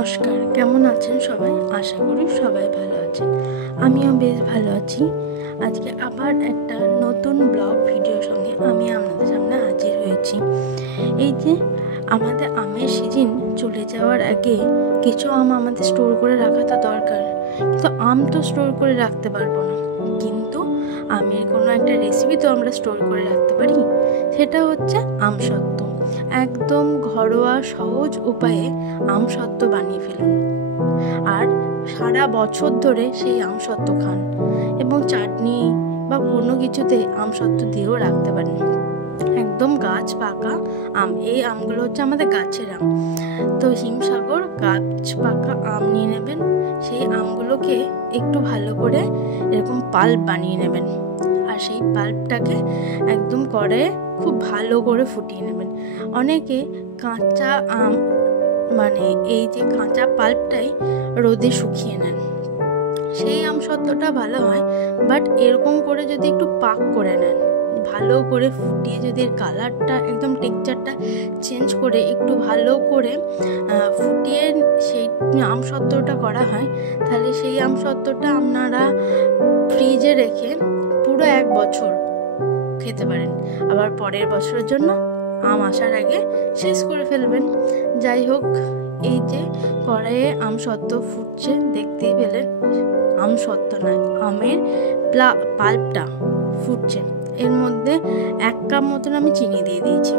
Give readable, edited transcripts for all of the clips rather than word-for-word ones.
নমস্কার, কেমন আছেন সবাই? আশা করি সবাই ভালো আছেন। আমিও বেশ ভালো আছি। আজকে আবার একটা নতুন ব্লগ ভিডিওর সঙ্গে আমি আপনাদের সামনে হাজির হয়েছি। এই যে আমাদের আমের সিজন চলে যাওয়ার আগে কিছু আম আমাদের স্টোর করে রাখা তো দরকার, কিন্তু আম তো স্টোর করে রাখতে পারবো না, কিন্তু আমের কোনো একটা রেসিপি তো আমরা স্টোর করে রাখতে পারি। সেটা হচ্ছে আমসত্ত্ব। একদম ঘরোয়া সহজ উপায়ে আমসত্ত্ব বানিয়ে ফেলুন, আর সারা বছর ধরে সেই আমসত্ত্ব খান এবং চাটনি বা কোনো কিছুতে আমসত্ত্ব দিয়েও রাখতে পারেন। একদম গাছ পাকা আম, এই আমগুলো হচ্ছে আমাদের গাছের আম। তো হিমসাগর গাছ পাকা আম নিয়ে নেবেন। সেই আমগুলোকে একটু ভালো করে এরকম পাল্প বানিয়ে নেবেন, আর সেই পাল্পটাকে একদম করে খুব ভালো করে ফুটিয়ে নেবেন। অনেকে কাঁচা আম মানে এই যে কাঁচা পাল্পটাই রোদে শুকিয়ে নেন, সেই আমসত্ত্বটা ভালো হয়। বাট এরকম করে যদি একটু পাক করে নেন, ভালো করে ফুটিয়ে যদি এর কালারটা একদম টেক্সচারটা চেঞ্জ করে একটু ভালো করে ফুটিয়ে সেই আমসত্ত্বটা করা হয়, তাহলে সেই আমসত্ত্বটা আপনারা ফ্রিজে রেখে পুরো 1 বছর খেতে পারেন। আবার পরের বছরের জন্য আম আসার আগে শেষ করে ফেলবেন। যাই হোক, এই যে কড়াইয়ে আমসত্ত্ব ফুটছে, দেখতেই পেলেন। আমসত্ত্ব নয়, আমের পাল্পটা ফুটছে। এর মধ্যে 1 কাপ মতন আমি চিনি দিয়ে দিয়েছি।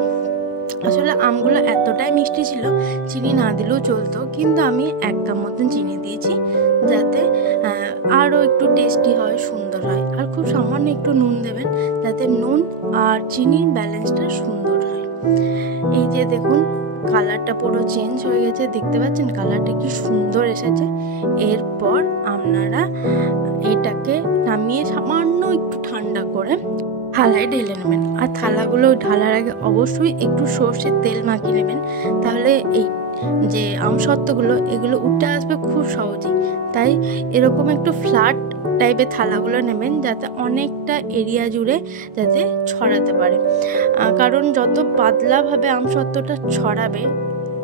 আসলে আমগুলো এতটাই মিষ্টি ছিল, চিনি না দিলেও চলতো, কিন্তু আমি 1 কাপ মতন চিনি দিয়েছি, যাতে আরও একটু টেস্টি হয়, সুন্দর হয়। আর খুব সামান্য একটু নুন দেবেন, যাতে নুন আর চিনির ব্যালেন্সটা সুন্দর হয়। এই যে দেখুন, কালারটা পুরো চেঞ্জ হয়ে গেছে, দেখতে পাচ্ছেন কালারটা কি সুন্দর এসেছে। এরপর আপনারা এটাকে নামিয়ে সামান্য একটু ঠান্ডা করে থালায় ঢেলে নেবেন। আর থালাগুলো ঢালার আগে অবশ্যই একটু সর্ষের তেল মাখিয়ে নেবেন, তাহলে এই যে আমসত্ত্বগুলো এগুলো উঠে আসবে খুব সহজেই। তাই এরকম একটু ফ্ল্যাট টাইপের থালাগুলো নেবেন, যাতে অনেকটা এরিয়া জুড়ে যাতে ছড়াতে পারে। কারণ যত পাতলাভাবে আমসত্ত্বটা ছড়াবে,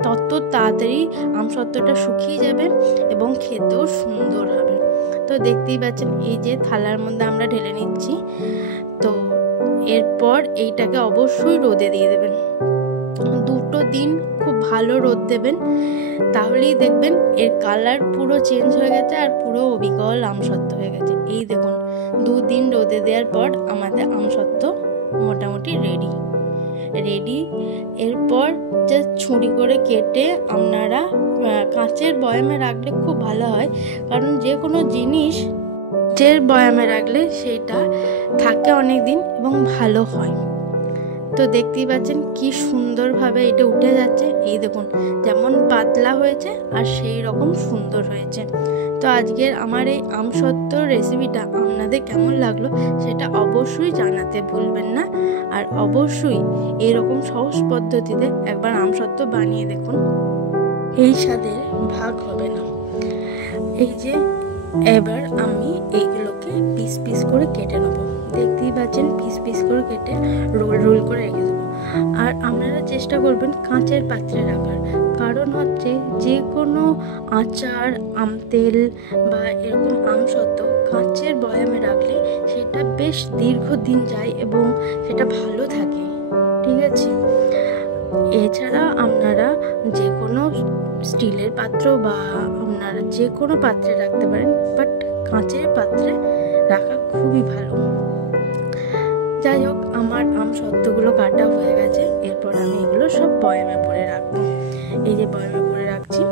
তত তাড়াতাড়ি আমসত্ত্বটা শুকিয়ে যাবে এবং খেতেও সুন্দর হবে। তো দেখতেই পাচ্ছেন, এই যে থালার মধ্যে আমরা ঢেলে নিচ্ছি। তো এরপর এইটাকে অবশ্যই রোদে দিয়ে দেবেন। 2 দিন খুব ভালো রোদ দেবেন, তাহলেই দেখবেন এর কালার পুরো চেঞ্জ হয়ে গেছে আর পুরো অবিকল আমসত্ত্ব হয়ে গেছে। এই দেখুন, 2 দিন রোদে দেওয়ার পর আমাদের আমসত্ত্ব মোটামুটি রেডি। এরপর যে ছুরি করে কেটে আপনারা কাঁচের বয়ামে রাখলে খুব ভালো হয়, কারণ যে কোনো জিনিস কাঁচের বয়ামে রাখলে সেটা থাকে অনেক দিন এবং ভালো হয়। তো দেখতেই পাচ্ছেন কি সুন্দরভাবে এটা উঠে যাচ্ছে। এই দেখুন, যেমন পাতলা হয়েছে আর সেই রকম সুন্দর হয়েছে। তো আজকের আমার এই আমসত্ত্ব রেসিপিটা আপনাদের কেমন লাগলো সেটা অবশ্যই জানাতে ভুলবেন না। আর অবশ্যই এরকম সহজ পদ্ধতিতে একবার আমসত্ত্ব বানিয়ে দেখুন, এই স্বাদের ভাগ হবে না। এই যে এবার আমি এইগুলোকে পিস পিস করে কেটে নেবো। দেখতেই পাচ্ছেন, পিস পিস করে কেটে রোল করে রেখে দেবো। আর আপনারা চেষ্টা করবেন কাঁচের পাত্রে রাখার, কারণ হচ্ছে যে কোনো আচার, আম তেল বা এরকম আমসত্ত্ব কাঁচের বয়ামে রাখলে সেটা বেশ দীর্ঘদিন যায় এবং সেটা ভালো থাকে। ঠিক আছে, এছাড়া আপনারা যে কোনো স্টিলের পাত্র বা আপনারা যে কোনো পাত্রে রাখতে পারেন, বাট কাঁচের পাত্রে রাখা খুবই ভালো। যাই হোক, আমার আমসত্ত্বগুলো কাটা হয়ে গেছে। এরপর আমি এগুলো সব বয়ামে ভরে রাখবো। এই যে বয়ামে ভরে রাখছি।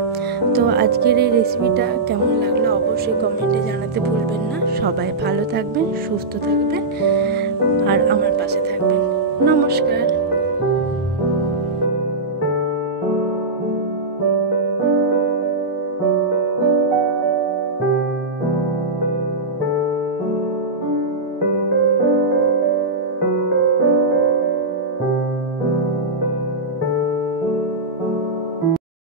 তো আজকের এই রেসিপিটা কেমন লাগলো অবশ্যই কমেন্টে জানাতে ভুলবেন না। সবাই ভালো থাকবেন, সুস্থ থাকবেন আর আমার পাশে থাকবেন। নমস্কার।